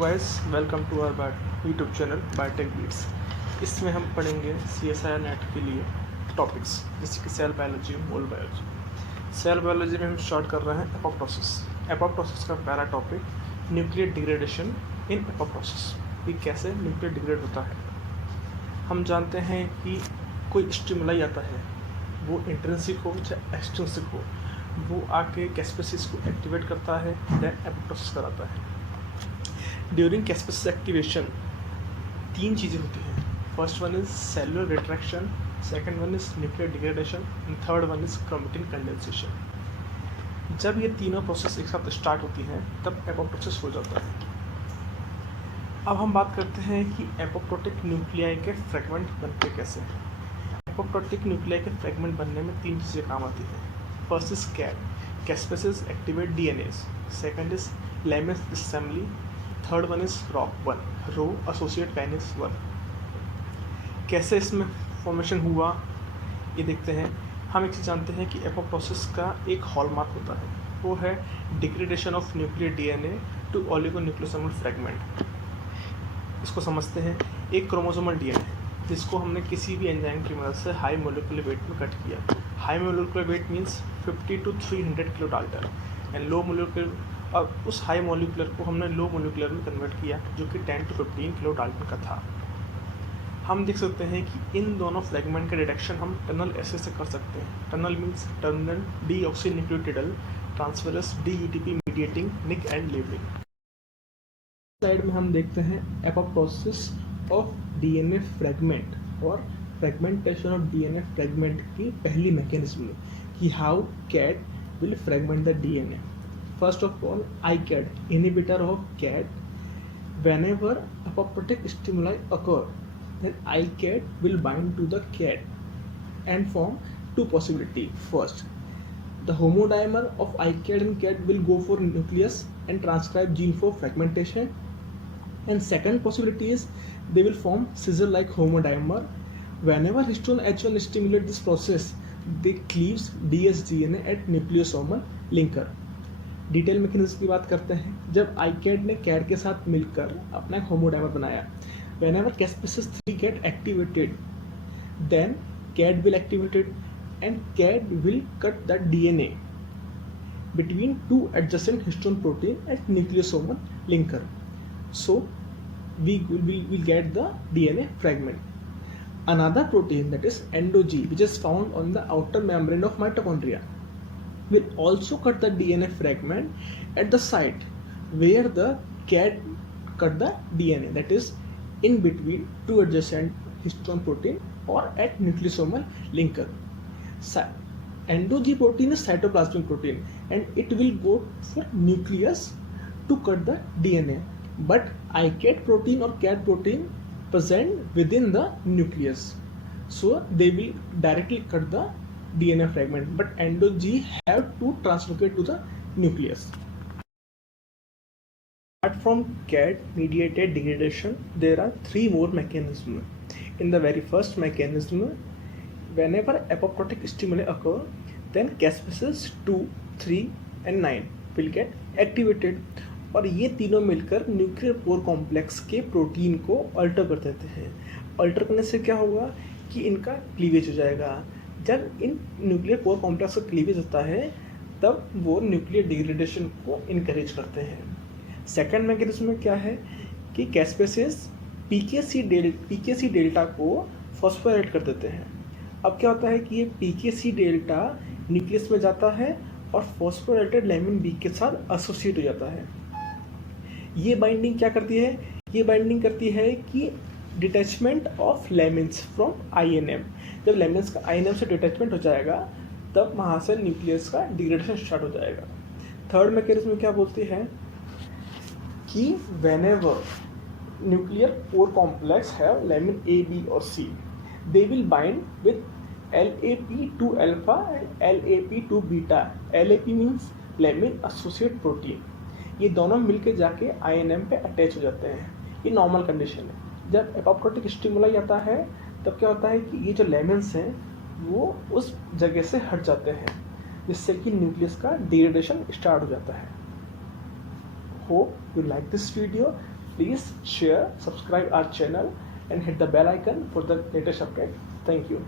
Guys, welcome to our YouTube channel Biotech Beats. इसमें हम पढ़ेंगे CSIR नेट के लिए टॉपिक्स जैसे कि सेल बायोलॉजी, मोल बायोलॉजी। सेल बायोलॉजी में हम स्टार्ट कर रहे हैं एपोप्टोसिस। एपोप्टोसिस का पहला टॉपिक न्यूक्लियर डिग्रेडेशन इन एपोप्टोसिस, कि कैसे न्यूक्लियर डिग्रेड होता है। हम जानते हैं कि कोई स्टिमुलाई आता है, वो इंट्रिंसिक हो चाहे एक्सट्रिंसिक हो, वो आके कैस्पेसिस को एक्टिवेट करता है, देन एपोप्टोसिस कराता है। ड्यूरिंग कैस्पेसिस एक्टिवेशन तीन चीज़ें होती हैं। First one is cellular retraction, second one is nuclear degradation and third one is chromatin condensation. जब ये तीनों प्रोसेस एक साथ स्टार्ट होती हैं तब एपोप्टोसिस हो जाता है। अब हम बात करते हैं कि एपोप्टोटिक न्यूक्लियाई के फ्रेगमेंट बनते कैसे हैं। एपोप्टोटिक न्यूक्लियाई के फ्रेगमेंट बनने में तीन चीज़ें काम आती हैं। First is CAD, caspases activate DNase. Second is lamins assembly. Third one is ROCK1, Rho associate kinase 1। कैसे इसमें फॉर्मेशन हुआ ये देखते हैं। हम एक चीज़ जानते हैं कि एपोप्टोसिस का एक हॉलमार्क होता है, वो है degradation of nuclear DNA to oligonucleosomal fragment. इसको समझते हैं। एक क्रोमोसोमल डीएनए जिसको हमने किसी भी एंजाइम की मदद से हाई मोलिकुलर वेट में कट किया। High molecular weight means 50 to 300 kilo Dalton and low molecular, और उस हाई मोलिकुलर को हमने लो मोलिकुलर में कन्वर्ट किया जो कि 10 to 15 किलो डाल्टन का था। हम देख सकते हैं कि इन दोनों फ्रेगमेंट का डिटेक्शन हम टनल ऐसे से कर सकते हैं। TUNEL means terminal deoxynucleotidyl transferase DETP mediating nick end labelling. Side में हम देखते हैं एपोप्टोसिस ऑफ डीएनए फ्रेगमेंट और फ्रेगमेंटेशन ऑफ डीएनए फ्रेगमेंट की पहली मैकेनिज्म कि how CAD will fragment the DNA. First of all, ICAD, inhibitor of CAD. Whenever apoptotic stimuli occur, then ICAD will bind to the CAD and form two possibilities. First, the homodimer of ICAD and CAD will go for nucleus and transcribe gene for fragmentation. And second possibility is they will form scissor-like homodimer. Whenever histone H1 stimulate this process, they cleaves dsDNA at nucleosomal linker. Detail mechanism की बात करते हैं। जब आईकैड ने CAD के साथ मिलकर अपना एक होमोडाइमर बनाया, whenever caspases 3 get activated, then CAD will activated and CAD will cut the DNA between two adjacent histone protein at nucleosomal linker. So we will get the DNA fragment. Another protein, that is endo-G, which is found on the outer membrane of mitochondria, will also cut the DNA fragment at the site where the CAD cut the DNA, that is in between two adjacent histone protein or at nucleosomal linker. Endo-G protein is cytoplasmic protein and it will go for nucleus to cut the DNA, but ICAD protein or CAD protein present within the nucleus, so they will directly cut the DNA fragment, but endo-G have to translocate to the nucleus. Apart from CAD mediated degradation, there are three more mechanisms. In the very first mechanism, whenever apoptotic stimuli occur, then caspases 2, 3 and 9 will get activated, और ये तीनों मिलकर nuclear pore complex के protein को alter कर देते हैं। Alter करने से क्या होगा कि इनका क्लीवेज हो जाएगा। जब इन न्यूक्लियर पोर कॉम्प्लेक्स का क्लीवेज होता है तब वो न्यूक्लियर डिग्रेडेशन को इनकरेज करते हैं। सेकंड मैकेनिज्म में क्या है कि कैस्पेसेस पीकेसी डेल्टा को फॉस्फोराइलेट कर देते हैं। अब क्या होता है कि ये पीकेसी डेल्टा न्यूक्लियस में जाता है और फॉस्फोराइलेटेड लेमिन बी के साथ एसोसिएट हो जाता है। ये बाइंडिंग क्या करती है? ये बाइंडिंग करती है कि detachment of layman's from INM। जब लेमिन्स का INM से डिटैचमेंट हो जाएगा तब वहाँ से न्यूक्लियस का डिग्रेडेशन स्टार्ट हो जाएगा। थर्ड मैकेनिज्म क्या बोलती है कि whenever nuclear pore complex have lamin A, B और C, they will bind with LAP2 alpha and LAP2 beta. LAP means lamin associate protein. ये दोनों मिलके जाके INM पे अटैच हो जाते हैं। ये नॉर्मल कंडीशन है। जब एपोप्टोटिक स्टिमुलाई आता है तब क्या होता है कि ये जो लेमिन्स हैं वो उस जगह से हट जाते हैं, जिससे कि न्यूक्लियस का डिग्रेडेशन स्टार्ट हो जाता है। Hope you like this video. Please share, subscribe our channel and hit the bell icon for the latest update. Thank you.